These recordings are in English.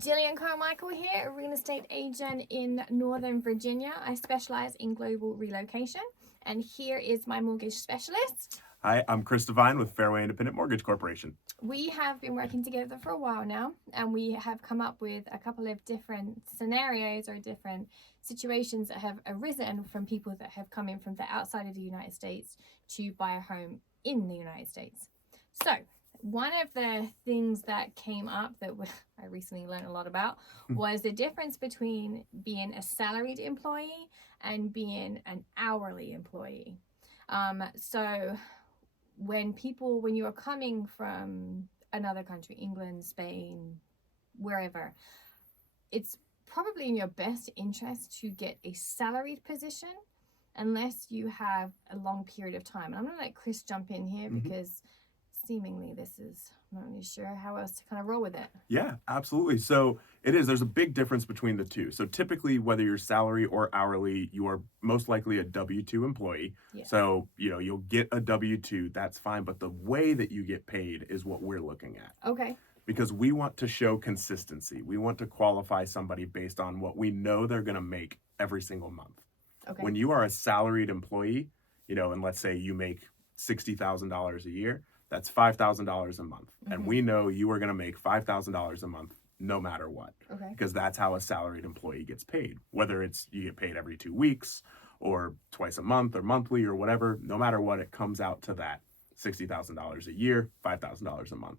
Jillian Carmichael here, a real estate agent in Northern Virginia. I specialize in global relocation, and here is my mortgage specialist. Hi, I'm Chris Devine with Fairway Independent Mortgage Corporation. We have been working together for a while now, and we have come up with a couple of different scenarios or different situations that have arisen from people that have come in from the outside of the United States to buy a home in the United States. So, one of the things that came up that I recently learned a lot about was the difference between being a salaried employee and being an hourly employee. So when you are coming from another country, England, Spain, wherever, it's probably in your best interest to get a salaried position unless you have a long period of time. And I'm going to let Chris jump in here because seemingly I'm not really sure how else to kind of roll with it. Yeah, absolutely. So there's a big difference between the two. So typically, whether you're salary or hourly, you are most likely a W-2 employee. Yeah. So, you'll get a W-2, that's fine. But the way that you get paid is what we're looking at. Okay. Because we want to show consistency. We want to qualify somebody based on what we know they're going to make every single month. Okay. When you are a salaried employee, and let's say you make $60,000 a year, that's $5,000 a month. And we know you are going to make $5,000 a month no matter what. Okay. Because that's how a salaried employee gets paid. Whether it's you get paid every 2 weeks or twice a month or monthly or whatever, no matter what, it comes out to that $60,000 a year, $5,000 a month.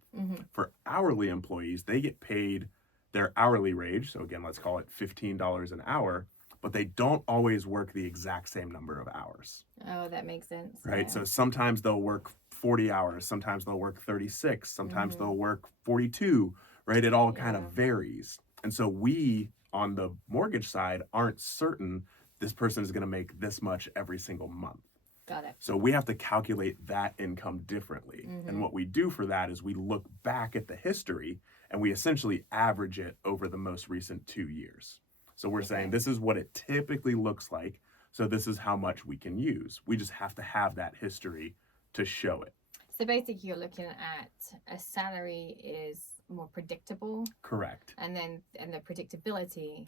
For hourly employees, they get paid their hourly wage. So again, let's call it $15 an hour, but they don't always work the exact same number of hours. Oh, that makes sense. Right. Yeah. So sometimes they'll work 40 hours, sometimes they'll work 36, sometimes they'll work 42, right? It all kind of varies. And so we, on the mortgage side, aren't certain this person is going to make this much every single month. Got it. So we have to calculate that income differently. And what we do for that is we look back at the history and we essentially average it over the most recent 2 years. So we're saying this is what it typically looks like. So this is how much we can use. We just have to have that history to show it. So basically you're looking at a salary is more predictable. Correct. And the predictability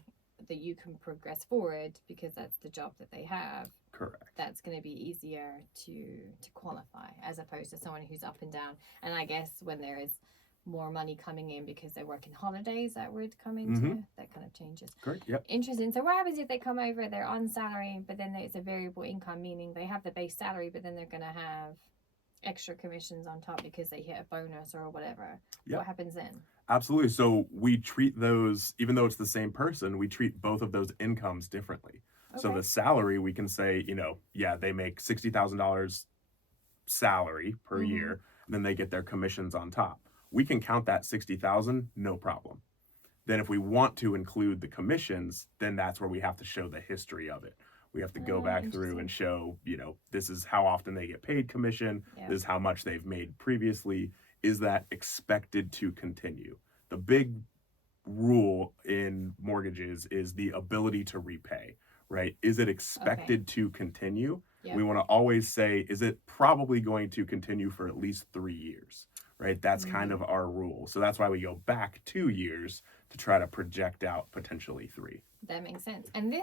that you can progress forward because that's the job that they have. Correct. That's going to be easier to qualify as opposed to someone who's up and down. And I guess when there is more money coming in because they're working holidays, that would come into that kind of changes. Correct. Yep. Interesting. So what happens if they come over, they're on salary, but then it's a variable income, meaning they have the base salary, but then they're going to have extra commissions on top because they hit a bonus or whatever. Yep. What happens then? Absolutely. So we treat those, even though it's the same person, we treat both of those incomes differently. Okay. So the salary, we can say, they make $60,000 salary per year, and then they get their commissions on top. We can count that 60,000, no problem. Then if we want to include the commissions, then that's where we have to show the history of it. We have to go back through and show, this is how often they get paid commission. Yeah. This is how much they've made previously. Is that expected to continue? The big rule in mortgages is the ability to repay, right? Is it expected to continue? Yeah. We want to always say, is it probably going to continue for at least 3 years? Right? That's kind of our rule. So that's why we go back 2 years to try to project out potentially 3. That makes sense. And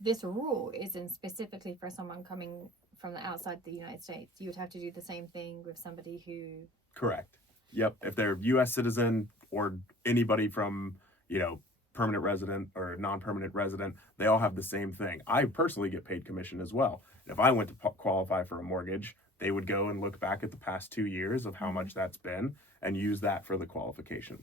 this rule isn't specifically for someone coming from the outside the United States. You would have to do the same thing with somebody who... Correct. Yep. If they're U.S. citizen or anybody from, permanent resident or non-permanent resident, they all have the same thing. I personally get paid commission as well. And if I went to qualify for a mortgage, they would go and look back at the past 2 years of how much that's been and use that for the qualification.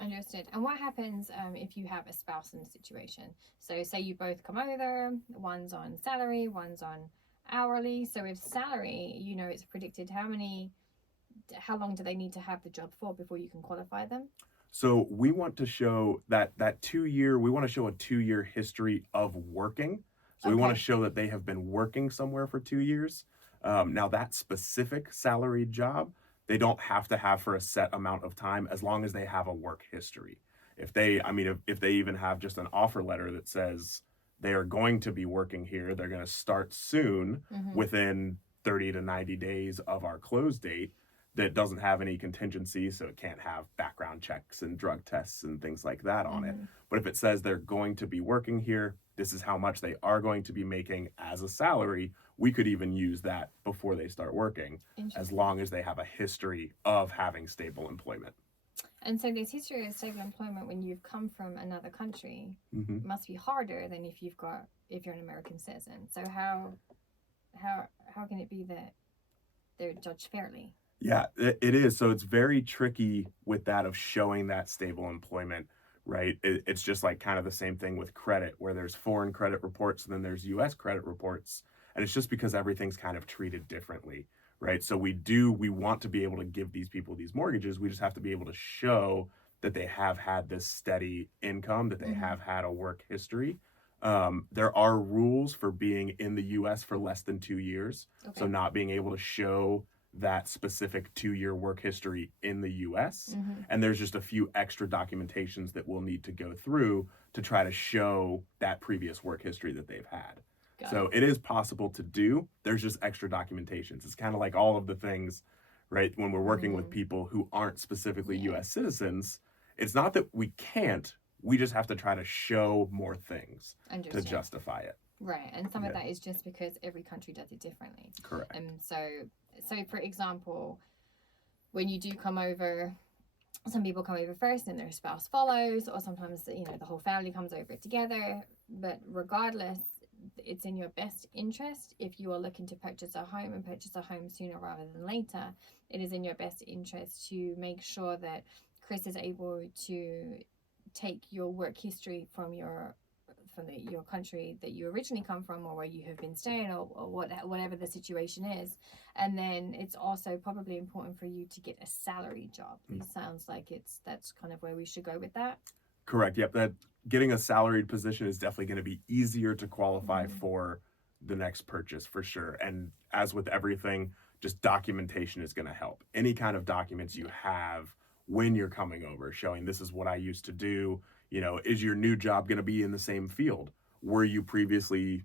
Understood. And what happens if you have a spouse in the situation? So say you both come over, one's on salary, one's on hourly. So with salary, it's predicted how long do they need to have the job for before you can qualify them? So we want to show that 2 year, we want to show a 2 year history of working. So we want to show that they have been working somewhere for 2 years. Now that specific salaried job, they don't have to have for a set amount of time as long as they have a work history. If they even have just an offer letter that says they are going to be working here, they're going to start soon within 30 to 90 days of our close date, that doesn't have any contingency, so it can't have background checks and drug tests and things like that on it. But if it says they're going to be working here, this is how much they are going to be making as a salary, we could even use that before they start working, as long as they have a history of having stable employment. And so this history of stable employment when you've come from another country must be harder than if you're an American citizen. So how can it be that they're judged fairly? Yeah, it is. So it's very tricky with that of showing that stable employment, right? It's just like kind of the same thing with credit, where there's foreign credit reports and then there's US credit reports. And it's just because everything's kind of treated differently, right? So we want to be able to give these people these mortgages. We just have to be able to show that they have had this steady income, that they have had a work history. There are rules for being in the US for less than 2 years. Okay. So not being able to show that specific 2-year work history in the US. And there's just a few extra documentations that we'll need to go through to try to show that previous work history that they've had. So it is possible to do. There's just extra documentations. It's kind of like all of the things, right? When we're working with people who aren't specifically US citizens, it's not that we can't, we just have to try to show more things to justify it. Right, and some of that is just because every country does it differently. Correct. And so for example, when you do come over, some people come over first and their spouse follows, or sometimes the whole family comes over together. But regardless, it's in your best interest, if you are looking to purchase a home and purchase a home sooner rather than later, it is in your best interest to make sure that Chris is able to take your work history from your country that you originally come from, or where you have been staying, or whatever the situation is. And then it's also probably important for you to get a salary job. It sounds like that's kind of where we should go with that. Correct. Yep. That getting a salaried position is definitely going to be easier to qualify for the next purchase, for sure. And as with everything, just documentation is going to help. Any kind of documents you have when you're coming over, showing this is what I used to do. Is your new job going to be in the same field? Were you previously,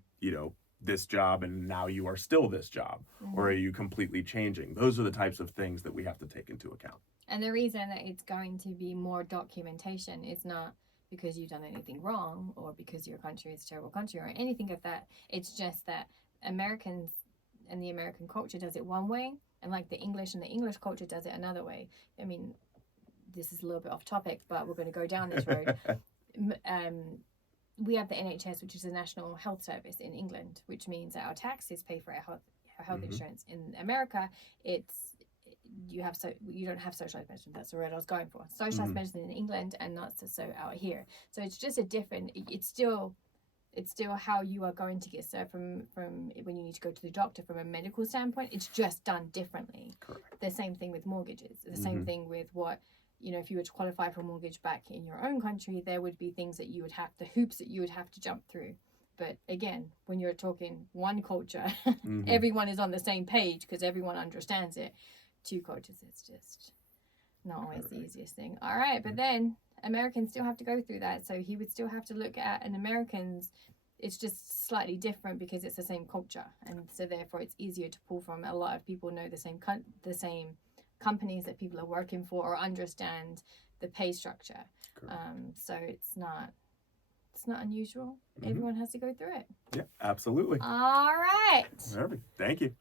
this job and now you are still this job? Or are you completely changing? Those are the types of things that we have to take into account. And the reason that it's going to be more documentation is not because you've done anything wrong or because your country is a terrible country or anything of that. It's just that Americans and the American culture does it one way, and like the English and the English culture does it another way. I mean, this is a little bit off topic, but we're going to go down this road. We have the NHS, which is the National Health Service in England, which means that our taxes pay for our health insurance. In America, you don't have socialized medicine. That's the word I was going for. Socialized medicine in England, and not so out here. So it's just it's still how you are going to get served from when you need to go to the doctor from a medical standpoint. It's just done differently. Correct. The same thing with mortgages. The same thing with what, if you were to qualify for a mortgage back in your own country, there would be things that the hoops that you would have to jump through. But again, when you're talking one culture, everyone is on the same page because everyone understands it. Two cultures, it's just not always the easiest thing. All right, but then Americans still have to go through that. So he would still have to look at an American's. It's just slightly different because it's the same culture, and so therefore it's easier to pull from. A lot of people know the same companies that people are working for, or understand the pay structure. So it's not unusual. Everyone has to go through it. Yeah, absolutely. All right. Perfect. Thank you.